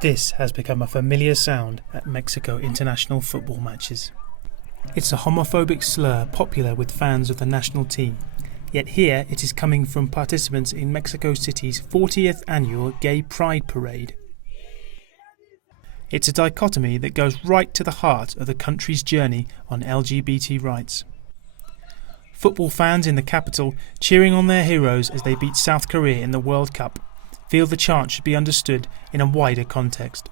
This has become a familiar sound at Mexico international football matches. It's a homophobic slur popular with fans of the national team, yet here it is coming from participants in Mexico City's 40th annual Gay Pride Parade. It's a dichotomy that goes right to the heart of the country's journey on LGBT rights. Football fans in the capital, cheering on their heroes as they beat South Korea in the World Cup, feel the chant should be understood in a wider context.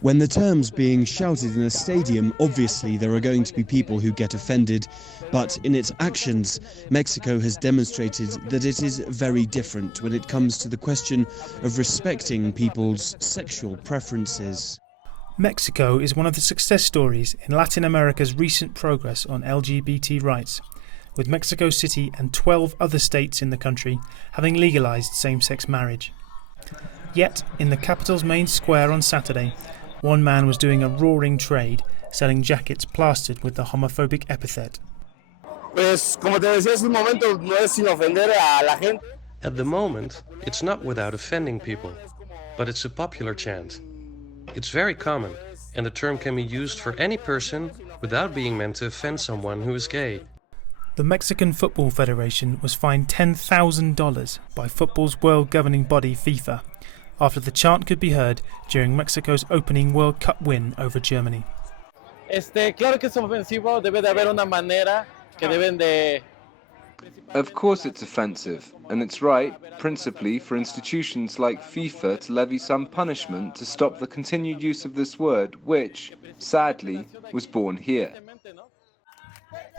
When the term's being shouted in a stadium, obviously there are going to be people who get offended, but in its actions, Mexico has demonstrated that it is very different when it comes to the question of respecting people's sexual preferences. Mexico is one of the success stories in Latin America's recent progress on LGBT rights, with Mexico City and 12 other states in the country having legalized same-sex marriage. Yet, in the capital's main square on Saturday, one man was doing a roaring trade, selling jackets plastered with the homophobic epithet. At the moment, it's not without offending people, but it's a popular chant. It's very common, and the term can be used for any person without being meant to offend someone who is gay. The Mexican Football Federation was fined $10,000 by football's world governing body FIFA after the chant could be heard during Mexico's opening World Cup win over Germany. Of course it's offensive, and it's right, principally, for institutions like FIFA to levy some punishment to stop the continued use of this word, which, sadly, was born here.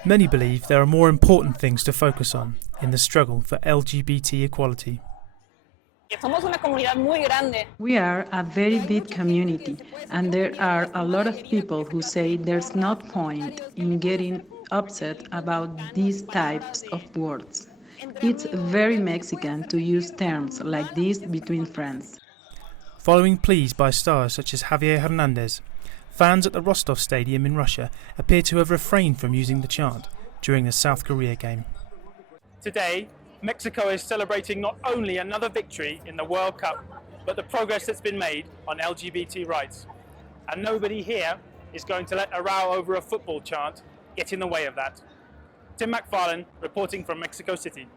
Many believe there are more important things to focus on in the struggle for LGBT equality. We are a very big community, and there are a lot of people who say there's no point in getting upset about these types of words. It's very Mexican to use terms like this between friends. Following pleas by stars such as Javier Hernandez, fans at the Rostov Stadium in Russia appear to have refrained from using the chant during the South Korea game. Today, Mexico is celebrating not only another victory in the World Cup, but the progress that's been made on LGBT rights. And nobody here is going to let a row over a football chant get in the way of that. Tim McFarlane reporting from Mexico City.